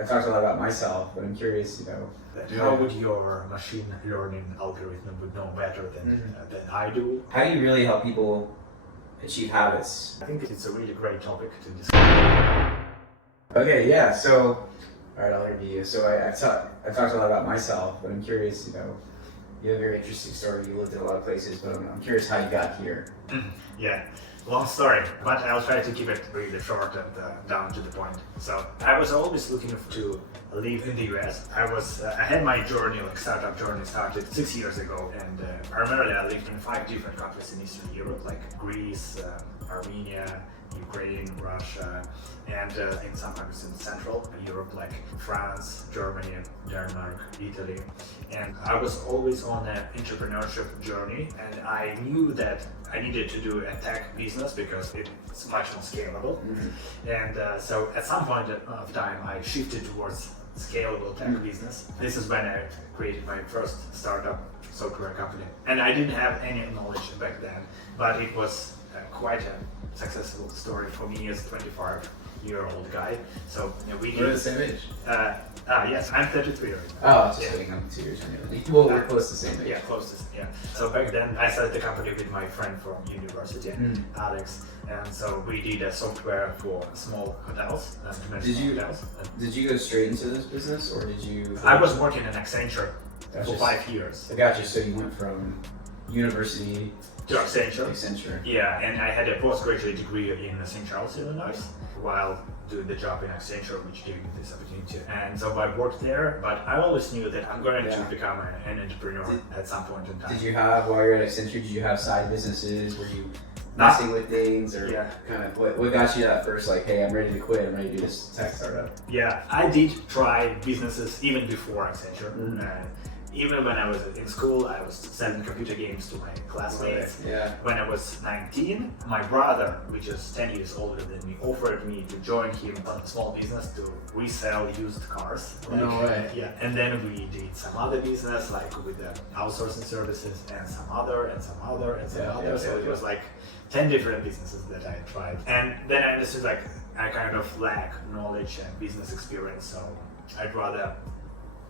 I talked a lot about myself, but I'm curious, How would your machine learning algorithm would know better than I do? how do you really help people achieve habits? I think it's a really great topic to discuss. Okay, yeah, so, all right, I'll interview you. So I talked a lot about myself, but I'm curious, you have a very interesting story. You lived in a lot of places, but I'm curious how you got here. Yeah, long story, but I'll try to keep it really short and down to the point. So I was always looking to live in the US. I had my journey, like startup journey, started 6 years ago, and primarily I lived in 5 different countries in Eastern Europe, like Greece, Armenia, Ukraine, Russia, and in some countries in Central Europe, like France, Germany, Denmark, Italy. And I was always on an entrepreneurship journey, and I knew that I needed to do a tech business because it's much more scalable. And so at some point of time, I shifted towards scalable tech business. This is when I created my first startup software company. And I didn't have any knowledge back then, but it was quite a successful story for me as a 25-year-old guy. So we We're the same age. Yes, I'm 33 right now. Oh, just kidding. I'm 2 years younger than you. Well, we're close to the same age. Yeah, closest. Yeah. So back then, I started the company with my friend from university, Alex, and so we did a software for small hotels. Did you go straight into this business, or did you? I was working in Accenture for 5 years. I got you. So you went from university To Accenture. Accenture. Yeah, and I had a postgraduate degree in St. Charles, Illinois, while doing the job in Accenture, which gave me this opportunity. And so I worked there, but I always knew that I'm going to become an entrepreneur at some point in time. Did you have, while you were at Accenture, did you have side businesses? Were you messing with things, or kind of what got you that first, like, hey, I'm ready to quit, I'm ready to do this tech startup? Yeah, I did try businesses even before Accenture. Even when I was in school, I was selling computer games to my classmates. Yeah. When I was 19, my brother, which is 10 years older than me, offered me to join him on a small business to resell used cars. No way. Yeah, and then we did some other business, like with the outsourcing services, and some other, and some other, and some other. So it was like 10 different businesses that I tried. And then I understood, like, I kind of lack knowledge and business experience, so I'd rather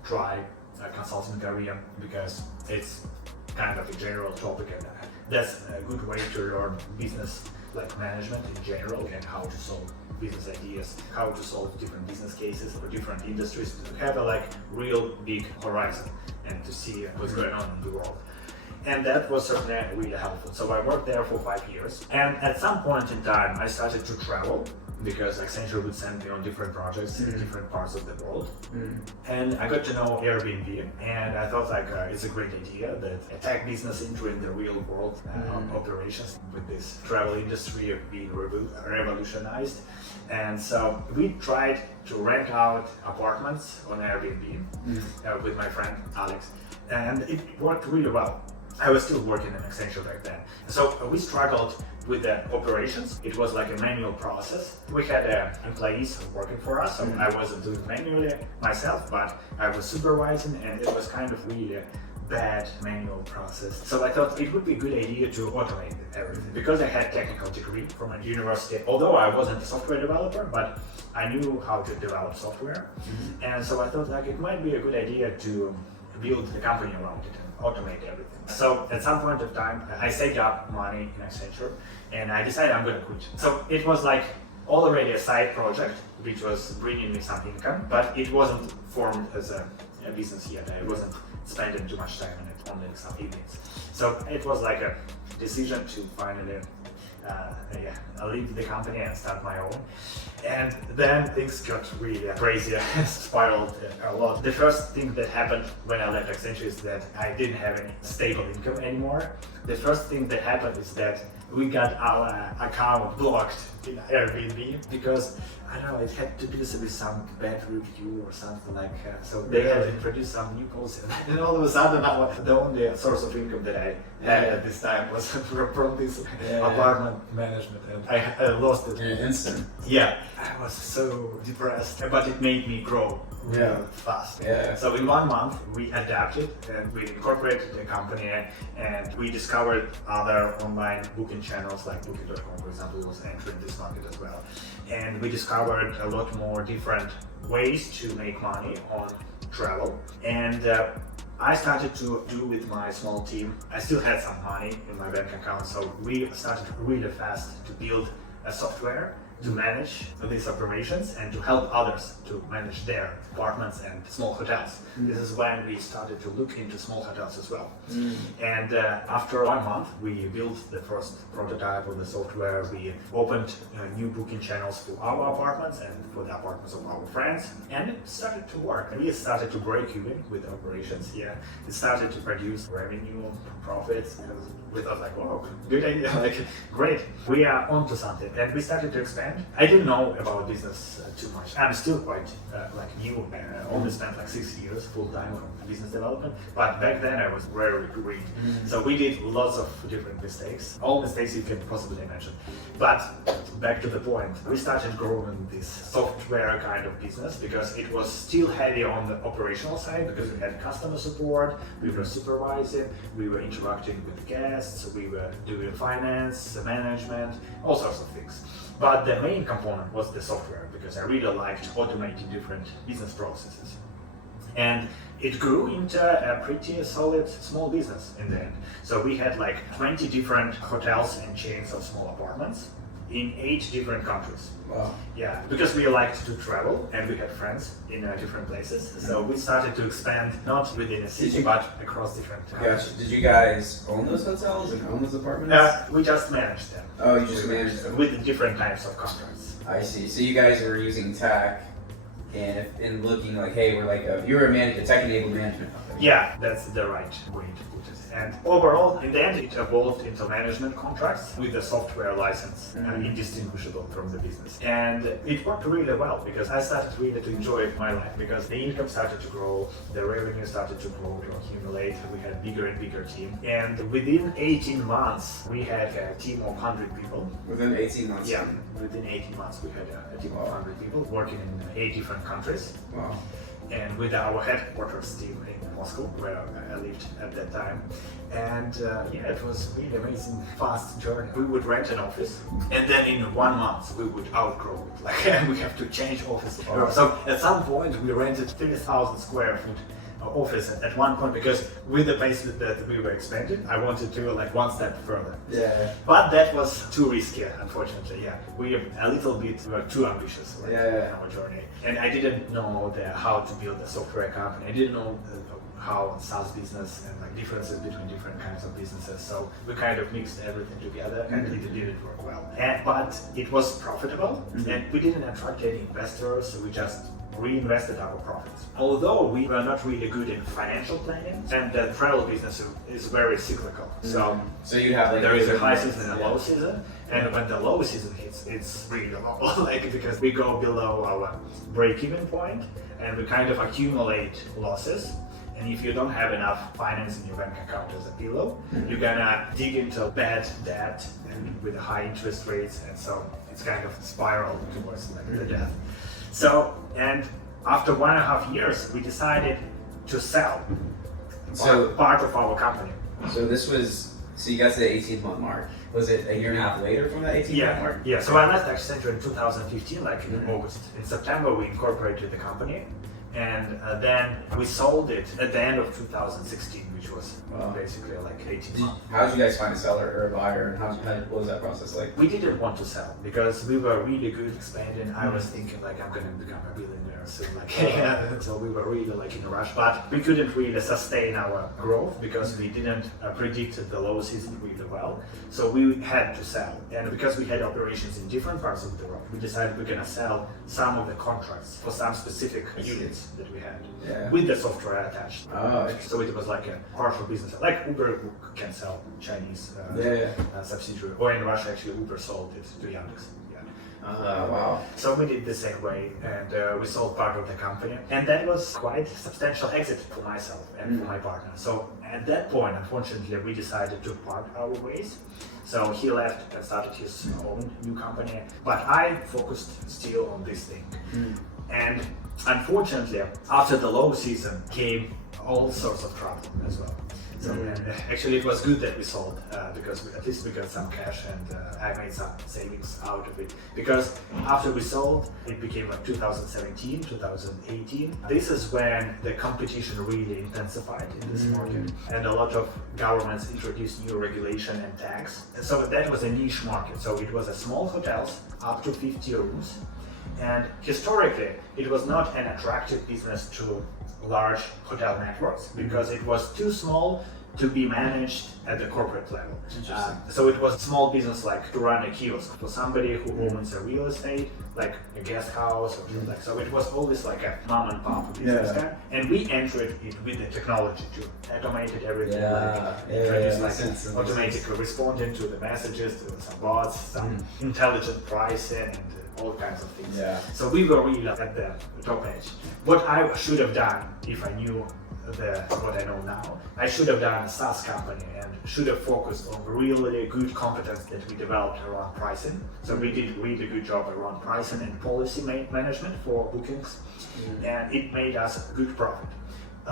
try a consulting career because it's kind of a general topic, and that's a good way to learn business, like management in general, and how to solve business ideas, how to solve different business cases for different industries, to have a real big horizon and to see what's going on in the world. And that was certainly really helpful. So I worked there for 5 years, and at some point in time I started to travel, because Accenture would send me on different projects in different parts of the world. And I got to know Airbnb, and I thought it's a great idea that a tech business entering the real world operations with this travel industry being revolutionized. And so we tried to rent out apartments on Airbnb with my friend Alex, and it worked really well. I was still working in Accenture back then. So we struggled with the operations. It was like a manual process. We had employees working for us, so I wasn't doing manually myself, but I was supervising, and it was kind of really a bad manual process. So I thought it would be a good idea to automate everything. Because I had a technical degree from a university, although I wasn't a software developer, but I knew how to develop software. And so I thought it might be a good idea to build the company around it and automate everything. So at some point of time, I saved up money in Accenture, and I decided I'm going to quit. So it was already a side project, which was bringing me some income, but it wasn't formed as a business yet. I wasn't spending too much time on it, only some evenings. So it was like a decision to finally leave the company and start my own. And then things got really crazy, spiraled a lot. The first thing that happened when I left Accenture is that I didn't have any stable income anymore. The first thing that happened is that we got our account blocked in Airbnb because, I don't know, it had to do with some bad review or something like that. So they had introduced some new policy, and all of a sudden the only source of income that I had at this time was from this apartment management, and I lost it. In an instant. Yeah, I was so depressed, but it made me grow real fast. Yeah. So in 1 month, we adapted and we incorporated the company, and we discovered other online booking channels like Booking.com, for example, was entering this market as well. And we discovered a lot more different ways to make money on travel. And I started to do with my small team. I still had some money in my bank account, so we started really fast to build a software to manage these operations and to help others to manage their apartments and small hotels. This is when we started to look into small hotels as well. And after 1 month, we built the first prototype of the software. We opened new booking channels for our apartments and for the apartments of our friends, and it started to work. We started to break even with operations. Yeah, it started to produce revenue, profits. We thought like, wow, good idea, like great. We are onto something, and we started to expand. I didn't know about business too much. I'm still quite like new. Only spent like 6 years full time on business development, but back then I was very green. So we did lots of different mistakes, all mistakes you can possibly imagine. But back to the point, we started growing this software kind of business because it was still heavy on the operational side, because we had customer support, we were supervising, we were interacting with guests, we were doing finance, management, all sorts of things. But the main component was the software, because I really liked automating different business processes. And it grew into a pretty solid small business in the end. So we had like 20 different hotels and chains of small apartments in 8 different countries. Wow. Yeah, because we liked to travel and we had friends in different places. So we started to expand not within a city, but across different countries. Gotcha. Did you guys own those hotels and own those apartments? We just managed them. Oh, you just managed them. With different types of contracts. I see. So you guys were using tech and looking like, hey, we're like you were a tech-enabled management company. Yeah, that's the right way to put it. And overall, in the end, it evolved into management contracts with a software license, indistinguishable from the business. And it worked really well, because I started really to enjoy my life, because the income started to grow, the revenue started to grow, to accumulate. We had a bigger and bigger team. And within 18 months, we had a team of 100 people. Within 18 months? Yeah, within 18 months, we had a team of 100 people working in 8 different countries. Wow. And with our headquarters team in Moscow, where I lived at that time. And yeah, it was really amazing, fast journey. We would rent an office, and then in 1 month we would outgrow it. Like we have to change office. So at some point we rented 30,000 square foot office at one point, because with the pace that we were expanding, I wanted to go like one step further. Yeah. But that was too risky, unfortunately. Yeah, we were too ambitious in our journey, and I didn't know how to build a software company. I didn't know how SaaS business and like differences between different kinds of businesses. So we kind of mixed everything together, and it didn't work well. But it was profitable, and we didn't attract any investors. So we just reinvested our profits. Although we were not really good in financial planning, and the travel business is very cyclical. So you have like there is a high season and a low season, and when the low season hits, it's really low, like because we go below our break-even point, and we kind of accumulate losses. And if you don't have enough finance in your bank account as a pillow, you're gonna dig into bad debt and with high interest rates, and so it's kind of spiral towards like the death. So, and after 1.5 years, we decided to sell part of our company. So you got to the 18-month mark. Was it a year and a half later from that 18-month mark? Yeah, so I left Accenture in 2015, like in August. In September, we incorporated the company. And then we sold it at the end of 2016, which was basically like 18 months. How did you guys find a seller or a buyer, and what was that process like? We didn't want to sell because we were really good expanding. I was thinking like I'm gonna become a billionaire soon, like so we were really like in a rush, but we couldn't really sustain our growth because we didn't predict the low season really well. So we had to sell, and because we had operations in different parts of the world, we decided we're gonna sell some of the contracts for some specific units that we had with the software attached. So it was like a partial business, like Uber can sell Chinese subsidiary, or in Russia actually Uber sold it to Yandex. Wow. So we did the same way, and we sold part of the company, and that was quite a substantial exit for myself and for my partner. So at that point, unfortunately, we decided to part our ways. So he left and started his own new company, but I focused still on this thing. And unfortunately, after the low season came all sorts of trouble as well. So actually, it was good that we sold because at least we got some cash, and I made some savings out of it. Because after we sold, it became like 2017, 2018. This is when the competition really intensified in this market, and a lot of governments introduced new regulation and tax. And so that was a niche market. So it was a small hotels up to 50 rooms, and historically, it was not an attractive business to large hotel networks because it was too small to be managed at the corporate level. So it was small business like to run a kiosk for somebody who owns a real estate, like a guest house or something like. So it was always like a mom and pop business and we entered it with the technology to automated everything, introduced automatic responding to the messages, to some bots, some intelligent pricing, and all kinds of things. So we were really at the top edge. What I should have done if I knew what I know now, I should have done a SaaS company and should have focused on really good competence that we developed around pricing. So we did a really good job around pricing and policy management for bookings, and it made us a good profit.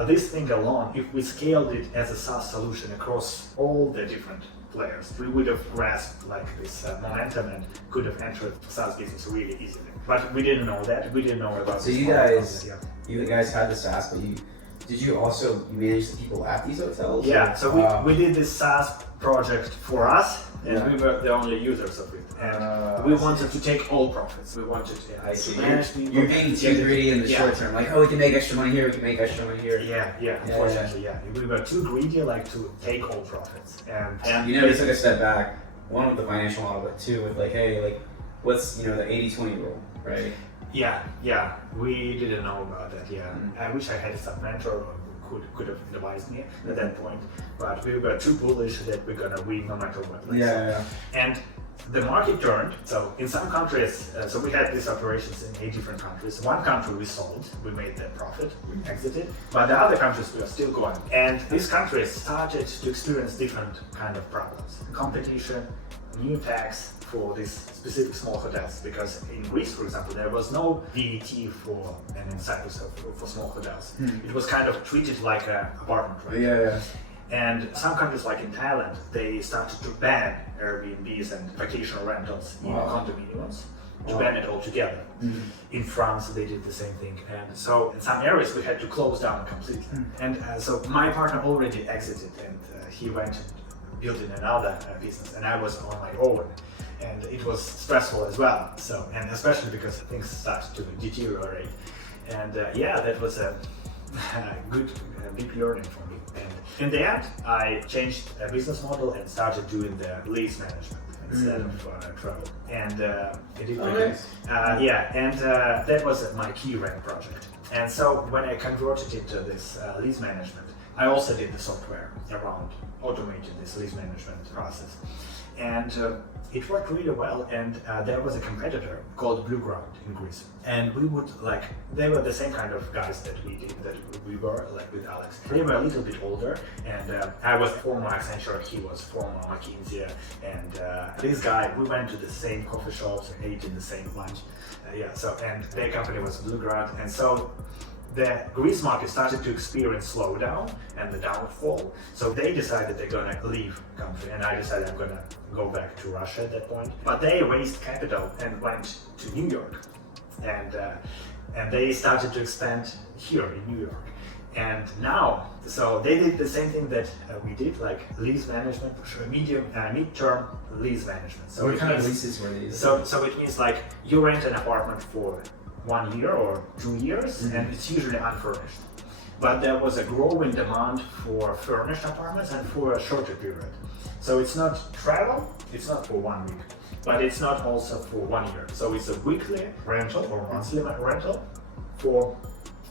This thing alone, if we scaled it as a SaaS solution across all the different players, we would have grasped like this momentum and could have entered SaaS business really easily. But we didn't know that. We didn't know about. So you guys had the SaaS, but did you also manage the people at these hotels? Yeah. So we did this SaaS project for us, and we were the only users of it. And we wanted to take all profits. We wanted to manage people. You're being too greedy in the short term. Like, oh, we can make extra money here. We can make extra money here. Unfortunately, we were too greedy, like to take all profits. And you never took a step back. One with the financial model, but two with like, hey, like, what's the 80-20 rule, right? Yeah. We didn't know about that. I wish I had some mentor who could have advised me at that point, but we were too bullish that we're gonna win no matter what. And the market turned. So in some countries, so we had these operations in 8 different countries. One country we sold, we made that profit, we exited, but the other countries we are still going. And these countries started to experience different kind of problems: competition, new tax for these specific small hotels, because in Greece, for example, there was no VAT and in Cyprus for small hotels. It was kind of treated like an apartment, right? And some countries, like in Thailand, they started to ban Airbnbs and vacation rentals in condominiums, to ban it altogether. In France, they did the same thing. And so in some areas, we had to close down completely. And so my partner already exited, and he went building another business, and I was on my own. And it was stressful as well. So, and especially because things started to deteriorate. And that was a good, big learning for me. And in the end, I changed a business model and started doing the lease management instead of travel. And it did that was my key rank project. And so when I converted it to this lease management, I also did the software around automating this lease management process. And it worked really well, and there was a competitor called Blue Ground in Greece, and we would they were the same kind of guys that we were like with Alex. They were a little bit older, and I was former Accenture, he was former McKinsey, and this guy, we went to the same coffee shops, ate in the same lunch, and their company was Blue Ground, and so the Greece market started to experience slowdown and the downfall. So they decided they're gonna leave the country, and I decided I'm gonna go back to Russia at that point. But they raised capital and went to New York, and they started to expand here in New York. And now, so they did the same thing that we did, like lease management, mid-term lease management. So what kind of leases were these? So it means like you rent an apartment for 1 year or 2 years, and it's usually unfurnished. But there was a growing demand for furnished apartments and for a shorter period. So it's not travel, it's not for 1 week, but it's not also for 1 year. So it's a weekly rental or monthly rental for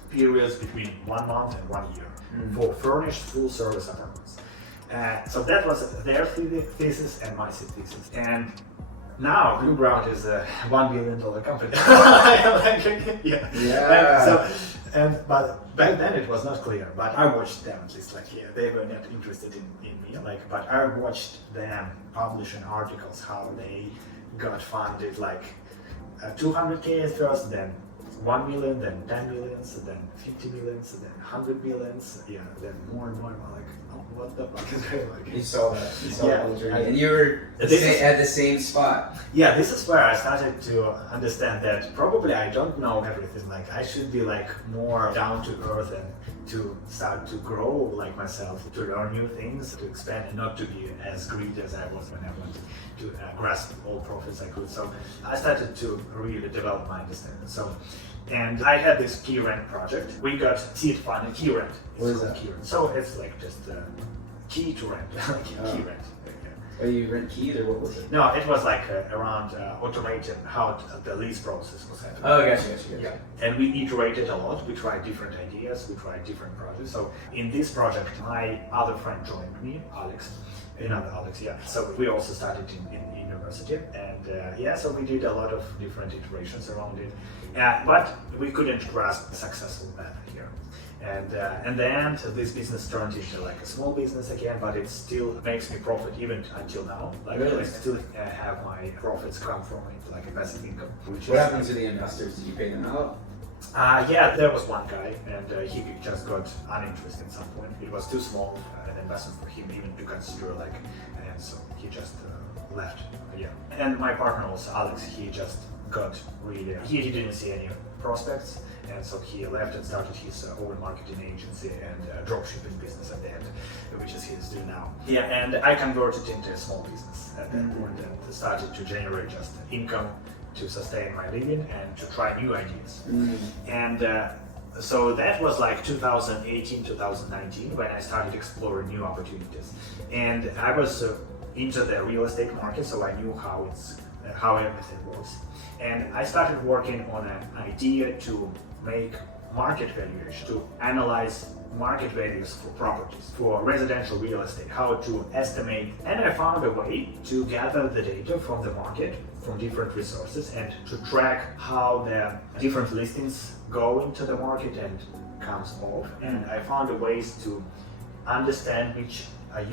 periods between 1 month and 1 year for furnished full service apartments. So that was their thesis and my thesis. And now Blue Ground is a $1 billion company. But back then it was not clear. But I watched them, at least they were not interested in me. But I watched them publishing articles how they got funded 200K at first, then 1 million, then 10 millions, then 50 millions, then 100 millions, yeah, then more and more. I'm like, oh, what the fuck is going on? You saw that. You saw Yeah, the whole journey. And you were at the same spot. Yeah, this is where I started to understand that probably I don't know everything. Like I should be like more down to earth and to start to grow like myself, to learn new things, to expand, and not to be as greedy as I was when I wanted to grasp all profits I could. So I started to really develop my understanding. So, and I had this key rent project. We got seed funding, key rent. What is that? Key rent. So it's like just key to rent, key rent. Are you rent keyed or what was it? No, it was like around automating how the lease process was happening. Oh, gotcha. Yeah, and we iterated a lot. We tried different ideas. We tried different projects. So in this project, my other friend joined me, Alex. Another Alex, yeah. So we also started in university, and so we did a lot of different iterations around it. But we couldn't grasp a successful path here. And then this business turned into like a small business again, but it still makes me profit even until now. Like really? I still have my profits come from it, like a passive income. What happened to the investors? Did you pay them out? Yeah, there was one guy, and he just got uninterested at some point. It was too small an investment for him even to consider, like, and so he just left. Yeah, and my partner also, Alex, he just got really, he didn't see any prospects, and so he left and started his own marketing agency and dropshipping business at the end, which is his do now. Yeah, and I converted into a small business at that point and started to generate just income to sustain my living and to try new ideas. And so that was like 2018, 2019 when I started exploring new opportunities. And I was into the real estate market, so I knew how everything works. And I started working on an idea to make market valuation, to analyze market values for properties, for residential real estate, how to estimate. And I found a way to gather the data from the market, from different resources, and to track how the different listings go into the market and comes off. And I found ways to understand which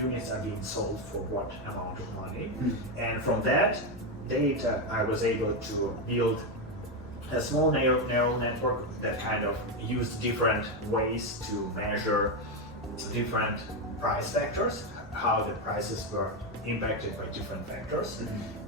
units are being sold for what amount of money. And from that data, I was able to build a small neural network that kind of used different ways to measure different price factors, how the prices were impacted by different factors.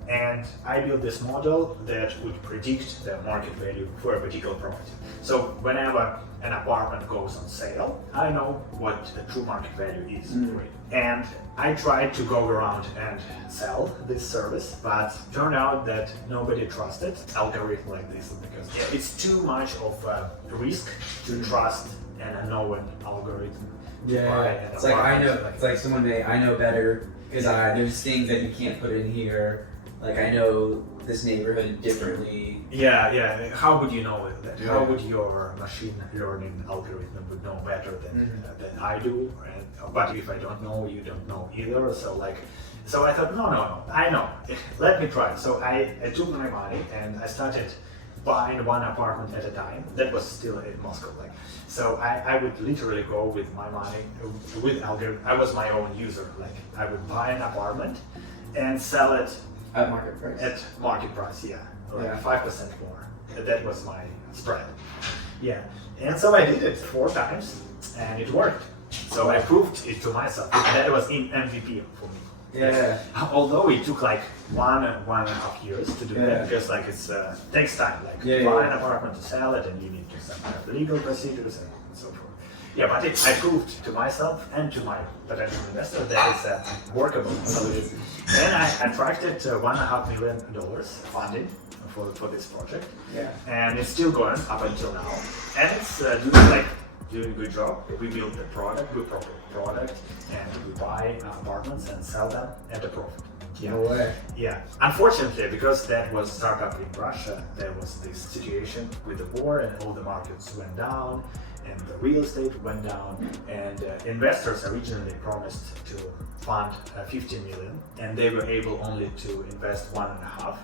And I built this model that would predict the market value for a particular property. So whenever an apartment goes on sale, I know what the true market value is for it. And I tried to go around and sell this service, but turned out that nobody trusted algorithm like this because it's too much of a risk to trust an unknown algorithm. It's like I know. It's like I know better because there's things that you can't put in here. Like I know this neighborhood differently. Yeah. How would you know that? How would your machine learning algorithm would know better than I do? But if I don't know, you don't know either. So I thought, no, I know. Let me try. So I took my money and I started buying one apartment at a time. That was still in Moscow. So I would literally go with my money with algorithm. I was my own user. I would buy an apartment and sell it at market price. At market price, 5% more. That was my spread. Yeah, and so I did it 4 times, and it worked. So I proved it to myself. That was in MVP for me. Yeah. Although it took 1.5 years to do that because it's takes time. Buy an apartment to sell it, and you need to have legal procedures and so forth. Yeah, but I proved to myself and to my potential investor that it's a workable solution. Then I attracted $1.5 million funding for this project. Yeah. And it's still going up until now. And it's doing a good job. We build the product, we profit product, and we buy apartments and sell them at a profit. Yeah. No way. Yeah. Unfortunately, because that was startup in Russia, there was this situation with the war and all the markets went down and the real estate went down, and investors originally promised to fund 15 million, and they were able only to invest 1.5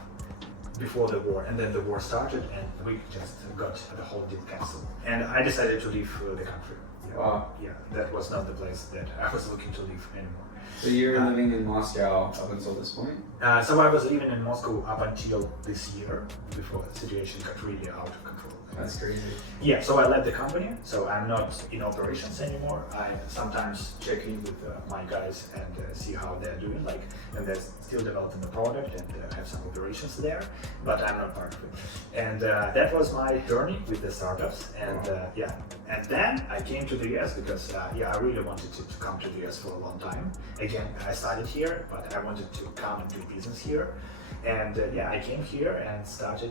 before the war, and then the war started and we just got the whole deal cancelled. And I decided to leave the country. Wow. Yeah, that was not the place that I was looking to live anymore. So you were living in Moscow up until this point? So I was living in Moscow up until this year, before the situation got really out of control. That's crazy. Yeah, so I led the company, so I'm not in operations anymore. I sometimes check in with my guys and see how they're doing, like, and they're still developing the product and have some operations there, but I'm not part of it. And that was my journey with the startups. And yeah, and then I came to the US because I really wanted to come to the US for a long time. Again, I started here, but I wanted to come and do business here. And I came here and started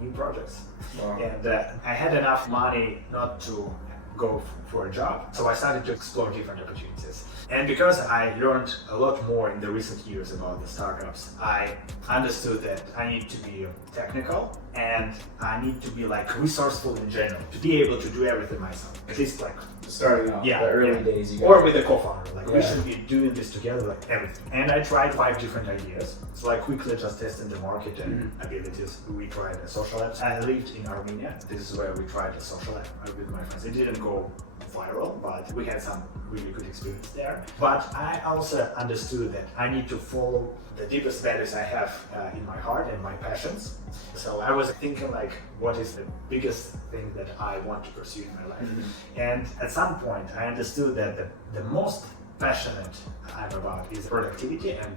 new projects. Wow. And I had enough money not to go for a job, so I started to explore different opportunities. And because I learned a lot more in the recent years about the startups, I understood that I need to be technical and I need to be like resourceful in general to be able to do everything myself. At least like starting off, the early days, you or with a co-founder, like we should be doing this together, like everything. And I tried 5 different ideas, so I quickly just tested the market and abilities. We tried a social apps. I lived in Armenia. This is where we tried a social app with my friends. It didn't go viral, but we had some really good experience there. But I also understood that I need to follow the deepest values I have in my heart and my passions. So I was thinking like, what is the biggest thing that I want to pursue in my life? And at some point I understood that the most passionate I'm about is productivity and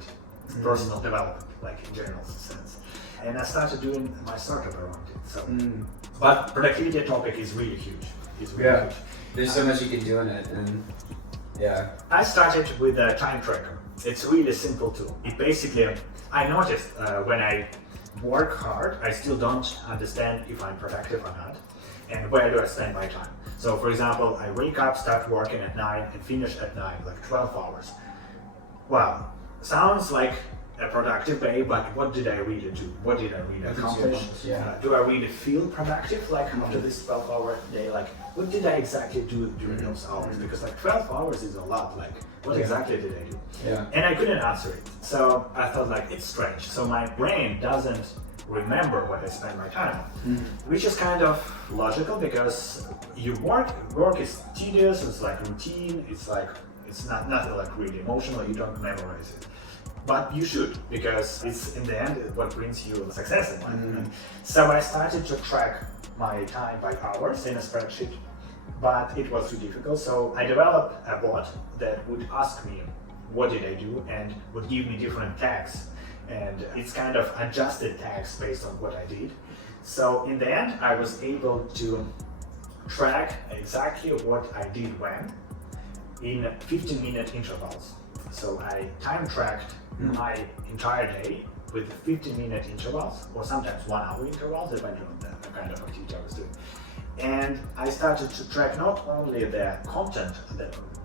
personal development, like in general sense. And I started doing my startup around it. So, but productivity topic is really huge. It's really huge. There's so much you can do in it, and I started with a time tracker. It's really simple tool. It basically, I noticed when I work hard, I still don't understand if I'm productive or not, and where do I spend my time. So for example, I wake up, start working at 9 and finish at 9, like 12 hours. Wow, sounds like a productive day, but what did I really do? What did I really accomplish? Do I really feel productive like after this 12-hour day? Like, what did I exactly do during those hours? Because like 12 hours is a lot. Like, what exactly did I do? And I couldn't answer it. So I thought like, it's strange. So my brain doesn't remember what I spend my time on, which is kind of logical because you work is tedious, it's like routine, it's nothing like really emotional, you don't memorize it. But you should, because it's in the end what brings you success in life. So I started to track my time by hours in a spreadsheet, but it was too difficult. So I developed a bot that would ask me what did I do and would give me different tags. And it's kind of adjusted tags based on what I did. So in the end, I was able to track exactly what I did when in 15-minute intervals. So I time tracked my entire day with 15-minute intervals, or sometimes 1-hour intervals, depending on the kind of activity I was doing. And I started to track not only the content,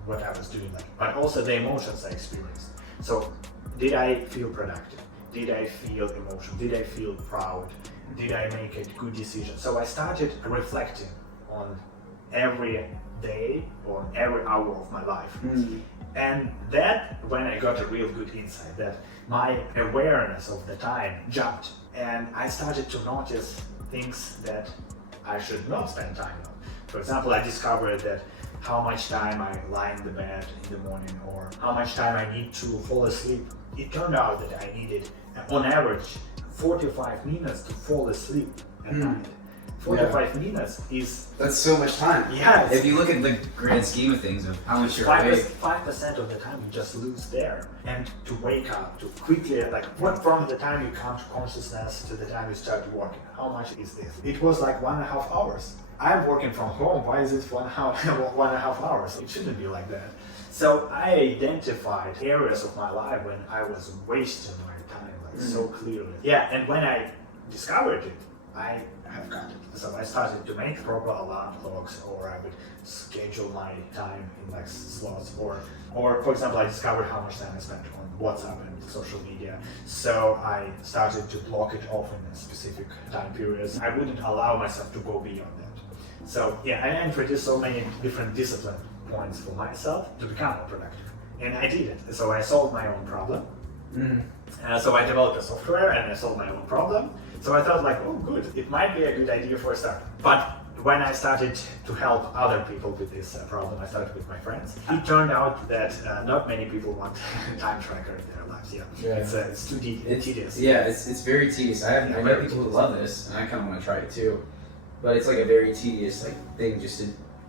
what I was doing, but also the emotions I experienced. So did I feel productive? Did I feel emotion? Did I feel proud? Did I make a good decision? So I started reflecting on every day or every hour of my life. And that when I got a real good insight that my awareness of the time jumped, and I started to notice things that I should not spend time on. For example, I discovered that how much time I lie in the bed in the morning or how much time I need to fall asleep. It turned out that I needed, on average, 45 minutes to fall asleep at night. 45 minutes is... That's so much time. Yeah. If you look at the grand scheme of things, of how much you're awake. 5% of the time you just lose there. And to wake up, to quickly, like from the time you come to consciousness to the time you start working, how much is this? It was like 1.5 hours. I'm working from home, why is it 1.5 hours? It shouldn't be like that. So I identified areas of my life when I was wasting my time so clearly. Yeah, and when I discovered it, I have got it. So I started to make proper alarm clocks, or I would schedule my time in like slots, or for example, I discovered how much time I spent on WhatsApp and social media. So I started to block it off in a specific time periods. I wouldn't allow myself to go beyond that. So yeah, I introduced so many different discipline points for myself to become more productive. And I did it. So I solved my own problem. So I developed a software and I solved my own problem. So I thought like, oh good, it might be a good idea for a startup. But when I started to help other people with this problem, I started with my friends. It turned out that not many people want a time tracker in their lives. It's too tedious. Yeah, it's very tedious. I know people who love this, and I kind of want to try it too. but it's like a very tedious like thing just to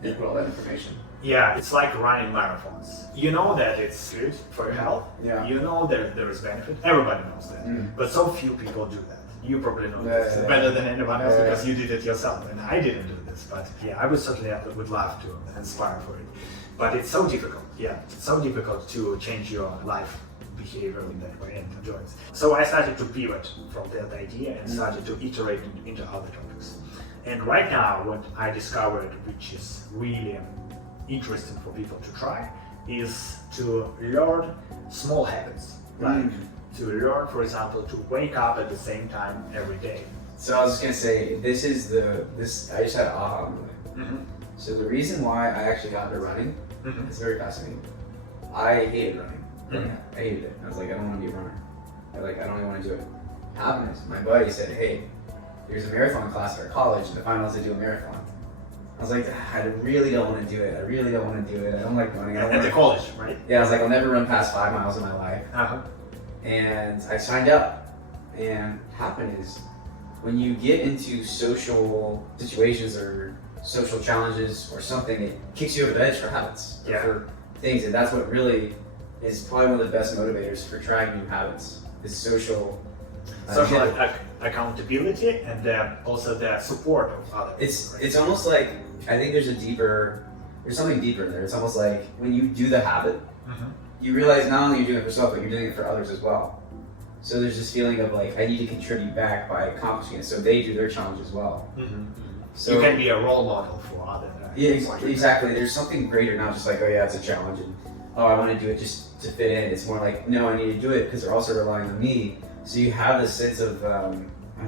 equal all that information. Yeah, it's like running marathons. You know that it's good for your health. Yeah. You know that there is benefit. Everybody knows that. But so few people do that. You probably know this better than anyone else because you did it yourself, and I didn't do this. But yeah, I would certainly would love to inspire for it. But it's so difficult. Yeah, it's so difficult to change your life behavior in that way and enjoy it. So I started to pivot from that idea and started to iterate into other topics. And right now, what I discovered, which is really interesting for people to try, is to learn small habits. Like to learn, for example, to wake up at the same time every day. So I was just gonna say, I just had an aha moment. So the reason why I actually got into running is very fascinating. I hated running. I hated it. I was like, I don't want to be a runner. I don't even want to do it. Happened is, my buddy said, hey, there's a marathon class at our college, and the finals to do a marathon. I was like, I really don't want to do it. I really don't want to do it. I don't like running. At the college, right? Yeah, I was like, I'll never run past 5 miles in my life. And I signed up. And what happened is, when you get into social situations or social challenges or something, it kicks you over the edge for habits, or for things, and that's what really is probably one of the best motivators for trying new habits. Is social accountability and also the support of others. It's almost like, I think there's something deeper in there. It's almost like when you do the habit, you realize not only you're doing it for yourself, but you're doing it for others as well. So there's this feeling of like, I need to contribute back by accomplishing it, so they do their challenge as well. So you can be a role model for others. Yeah, exactly. There's something greater, not just like, oh yeah, it's a challenge, and oh, I want to do it just to fit in. It's more like, no, I need to do it because they're also relying on me. So you have this sense of, I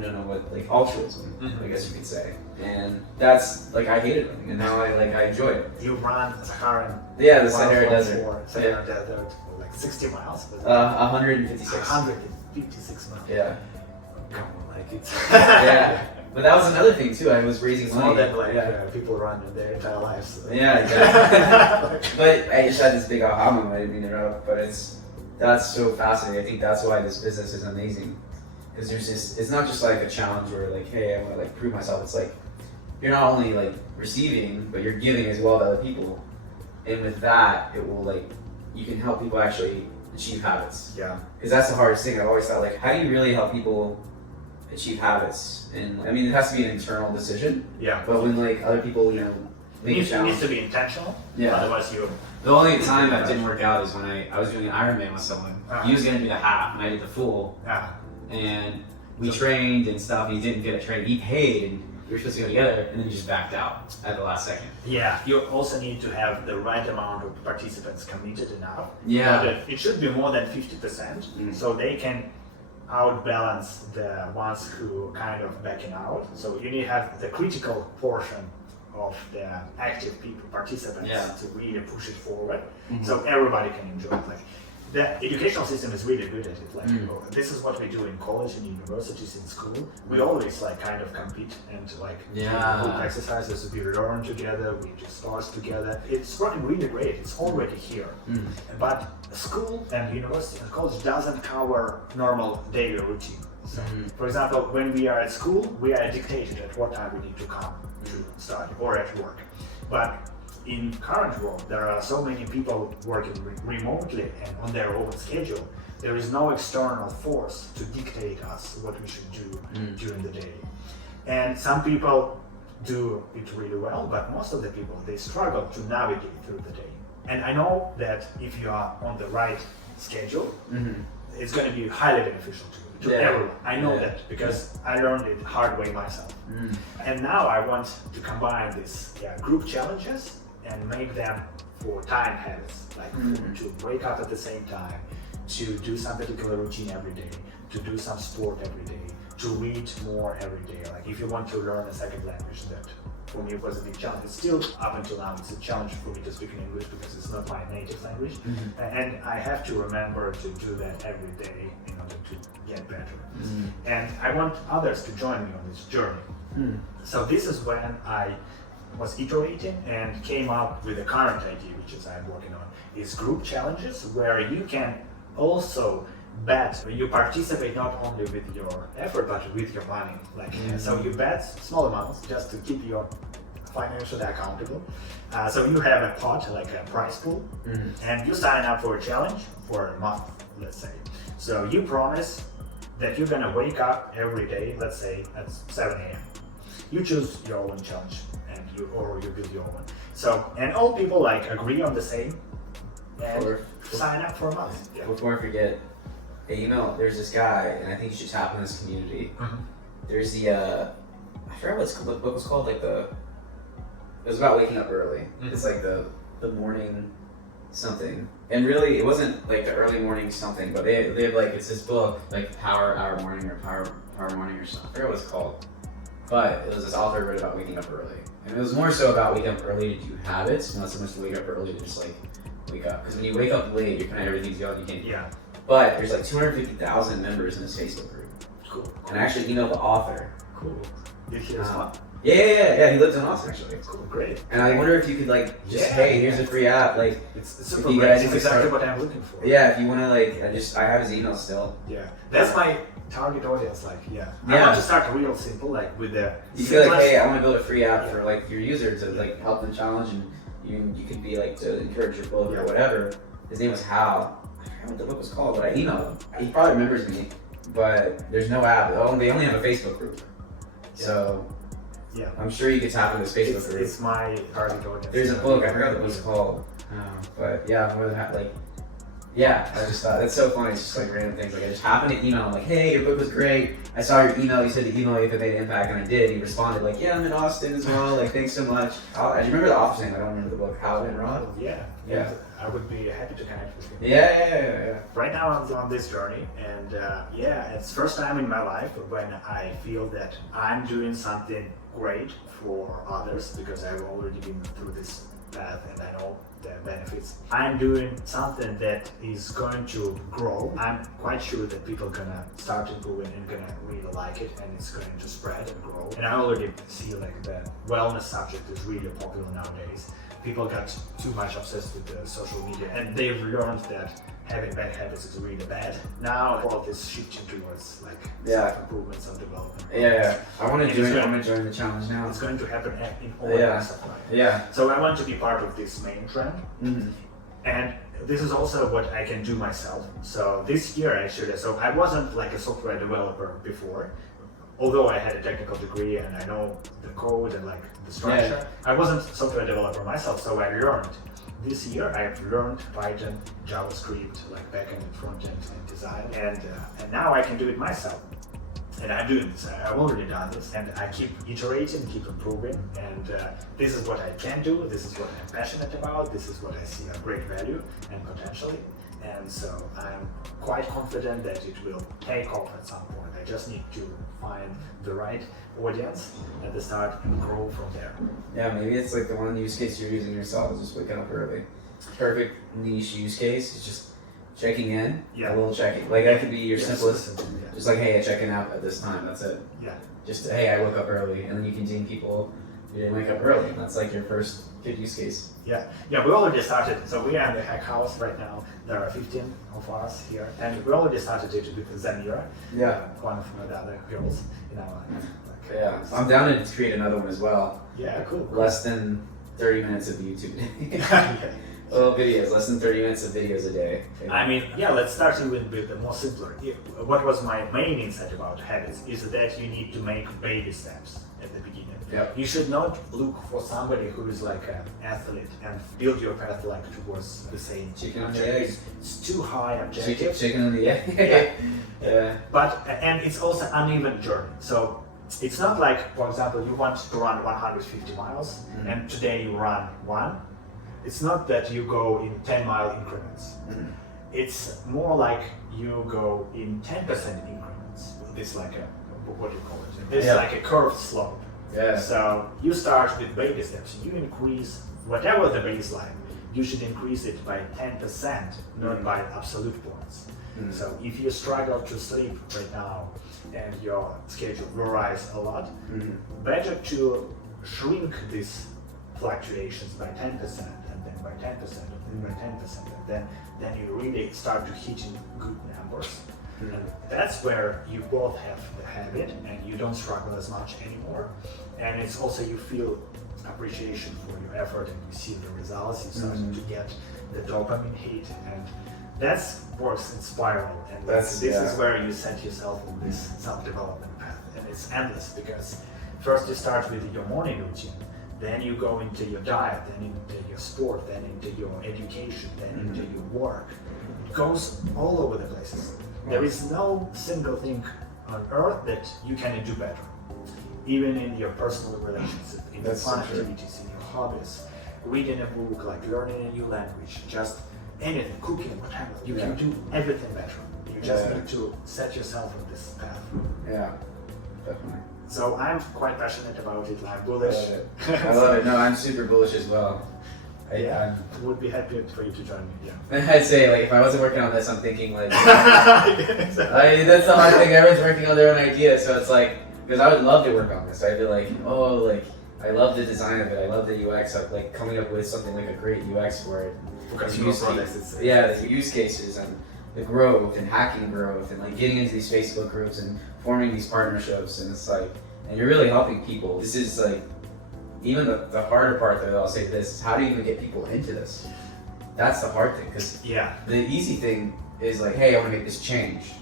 don't know what, like altruism, I guess you could say. And that's, like, I hated running, and now I enjoy it. You run Saharan. Yeah, the Sahara Desert. Sahara Desert, like 60 miles. 156. 156 miles. Yeah. Come on, like it's. Yeah. But that was another thing too. I was raising money. More than like people run in their entire lives. So. Yeah, exactly. But I just had this big aha moment. I didn't mean to interrupt, but that's so fascinating. I think that's why this business is amazing, because it's not just like a challenge where like, hey, I want to like prove myself. It's like you're not only like receiving, but you're giving as well to other people, and with that, it will like you can help people actually achieve habits. Yeah. Because that's the hardest thing. I've always thought, like, how do you really help people achieve habits? And I mean, it has to be an internal decision. Yeah. But when like other people, you know, make a challenge, it needs to be intentional. Yeah. Otherwise, you. The only time that didn't work out is when I was doing an Ironman with someone. He was gonna do the half, and I did the full. And we trained and stuff. And he didn't get a train. He paid, and we were supposed to go together, and then he just backed out at the last second. Yeah. You also need to have the right amount of participants committed enough. Yeah. But it should be more than 50%, so they can outbalance the ones who kind of backing out. So you need to have the critical portion of the active people, participants, to really push it forward, so everybody can enjoy it. Like the educational system is really good at it. Like this is what we do in college and universities, in school. We always like kind of compete and like do group exercises. We learn together. We do sports together. It's running really great. It's already here. But school and university and college doesn't cover normal daily routine. So, for example, when we are at school, we are dictated at what time we need to come to study or at work. But in current world, there are so many people working remotely and on their own schedule. There is no external force to dictate us what we should do during the day. And some people do it really well, but most of the people, they struggle to navigate through the day. And I know that if you are on the right schedule, it's going to be highly beneficial to everyone. I know that because I learned it hard way myself. And now I want to combine these group challenges and make them for time habits, like to wake up at the same time, to do some particular routine every day, to do some sport every day, to read more every day. Like if you want to learn a second language, that for me was a big challenge. It's still up until now, it's a challenge for me to speak in English because it's not my native language. And I have to remember to do that every day in order to get better. And I want others to join me on this journey. So this is when I was iterating and came up with the current idea, which is I'm working on, is group challenges where you can also bet, you participate not only with your effort but with your money. Like so you bet small amounts just to keep your financially accountable. So you have a pot, like a prize pool, and you sign up for a challenge for a month, let's say. So you promise that you're gonna wake up every day, let's say at 7 a.m. You choose your own challenge and you build your own. So, and all people like agree on the same and sign up for a month. Yeah. Before I forget, hey, there's this guy, and I think you should tap in this community. There's the, I forgot what it was called, like it was about waking up early. It's like the morning something. And really, it wasn't like the early morning something, but they have like, it's this book, like Power Hour Morning or Power Morning or something. I forget what it's called. But it was this author who wrote about waking up early. And it was more so about waking up early to do habits, not so much to wake up early to just like wake up. Because when you wake up late, you're kind of everything's going, you can't. Yeah. But there's like 250,000 members in this Facebook group. Cool. And I actually emailed the author. Cool. Did he respond? Yeah, he lives in Austin actually. Cool, great. And I wonder if you could like just hey, here's a free app, like it's super you great. guys It's exactly what I'm looking for. Yeah, if you wanna like I have his email still. Yeah. That's my target audience, like I want to start real simple, like with the you feel like, hey, I wanna build a free app for like your user to like help them challenge, and you could be like to encourage your book or whatever. His name was Hal. I forgot what the book was called, but I emailed him. He probably remembers me, but there's no app. They only have a Facebook group. So I'm sure you could tap into this Facebook group. It's my target audience. There's a book, I forgot what it was called. But yeah, more than that, like, yeah, I just thought, that's so funny, it's just like random things. Like I just happened to email him, like, hey, your book was great. I saw your email, you said to email you if it made an impact, and I did. He responded like, yeah, I'm in Austin as well, like, thanks so much. I remember the author's name, I don't remember the book, How and Ron? Yeah. I would be happy to connect with you. Yeah. Right now I'm on this journey, and it's first time in my life when I feel that I'm doing something great for others, because I've already been through this path and I know the benefits. I'm doing something that is going to grow. I'm quite sure that people are gonna start improving and gonna really like it, and it's going to spread and grow. And I already see like the wellness subject is really popular nowadays. People got too much obsessed with the social media, and they've learned that having bad habits is really bad. Now all this shifting towards like self-improvement, self-development. I want to join the challenge now. It's going to happen in all areas of life. So I want to be part of this main trend. And this is also what I can do myself. So this year actually, so I wasn't like a software developer before, although I had a technical degree and I know the code and like the structure. I wasn't a software developer myself, so I learned. This year I've learned Python, JavaScript, like backend and frontend and design, and now I can do it myself. And I'm doing this. I've already done this, and I keep iterating, keep improving. And this is what I can do. This is what I'm passionate about. This is what I see a great value and potentially. And so I'm quite confident that it will take off at some point. I just need to find the right audience at the start and grow from there. Yeah, maybe it's like the one use case you're using yourself is just waking up early. Perfect niche use case is just checking in, a little checking. Like that could be your simplest. Just like, hey, I check in out at this time. That's it. Just hey, I woke up early, and then you can ding people. You didn't wake up early. That's like your first good use case. We already started. So we are in the hack house right now. There are 15 of us here, and we already started it with Zamira. One of the other girls in our life. I'm down to create another one as well. Cool. Less than 30 minutes of YouTube a day. Little videos, less than 30 minutes of videos a day. I mean, let's start with the more simpler. What was my main insight about habits is that you need to make baby steps at the beginning. You should not look for somebody who is like an athlete and build your path like towards the same chicken on the egg. It's too high objective. Chicken on the egg. But and it's also uneven journey. So it's not like, for example, you want to run 150 miles and today you run one. It's not that you go in 10-mile increments. It's more like you go in 10% increments. This like a, what do you call it? This is like a curved slope. So you start with baby steps. You increase whatever the baseline. You should increase it by 10%, not by absolute points. So if you struggle to sleep right now and your schedule varies a lot, better to shrink these fluctuations by 10% and then improving by 10%, improving by 10%, and then you really start to hitting good numbers. And that's where you both have the habit and you don't struggle as much anymore. And it's also you feel appreciation for your effort and you see the results, you start to get the dopamine hit, and that works in spiral. And this is where you set yourself on this self-development path, and it's endless because first you start with your morning routine, then you go into your diet, then into your sport, then into your education, then into your work. It goes all over the places. There is no single thing on earth that you can do better. Even in your personal relationships, in your fun activities, in your hobbies, reading a book, like learning a new language, just anything, cooking, whatever. You can do everything better. You just need to set yourself on this path. Yeah, definitely. So I'm quite passionate about it, I'm bullish. I love it. No, I'm super bullish as well. I would be happy for you to join me. Yeah. I'd say, like, if I wasn't working on this, I'm thinking, like, that's the hard thing. Everyone's working on their own idea, so it's like, because I would love to work on this. I'd be like, oh, like, I love the design of it. I love the UX of, like, coming up with something like a great UX for it. The use cases and the growth and hacking growth and, like, getting into these Facebook groups and forming these partnerships, and it's like, and you're really helping people. This is, like, even the harder part that I'll say this is how do you even get people into this? That's the hard thing, because the easy thing is like, hey, I want to make this change.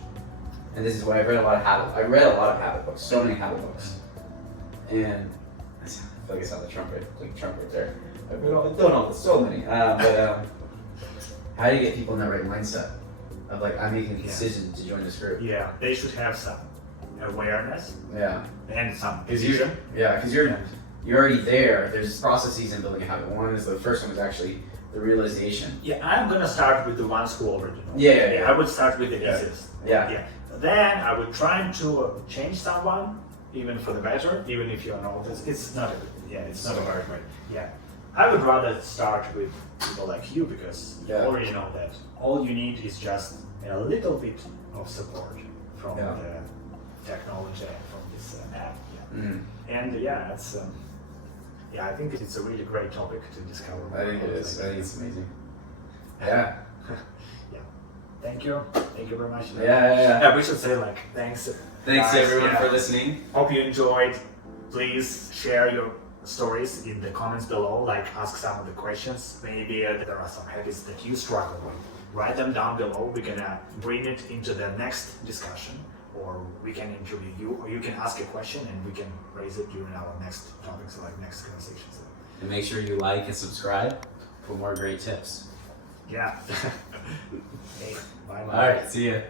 And this is why I read a lot of habit books, so many habit books. And I feel like I sound the trumpet there. I've done all this, so many. But how do you get people in that right mindset of like, I'm making a decision to join this group? Yeah, they should have some awareness. And some vision. Because you're already there. There's processes in building a habit. The first one is actually the realization. I'm gonna start with the ones who already know. I would start with the easiest. Then I would try to change someone, even for the better, even if you know this. It's not a hard way. I would rather start with people like you because you already know that all you need is just a little bit of support from the technology and from this app. And it's. I think it's a really great topic to discover. I think it is. I think it's amazing. Thank you. Thank you very much. We should say like thanks. Thanks guys, everyone for listening. Hope you enjoyed. Please share your stories in the comments below. Like ask some of the questions. Maybe there are some habits that you struggle with. Write them down below. We're gonna bring it into the next discussion. Or we can interview you, or you can ask a question and we can raise it during our next topics, like next conversations. And make sure you like and subscribe for more great tips. Hey, bye. All right, see ya.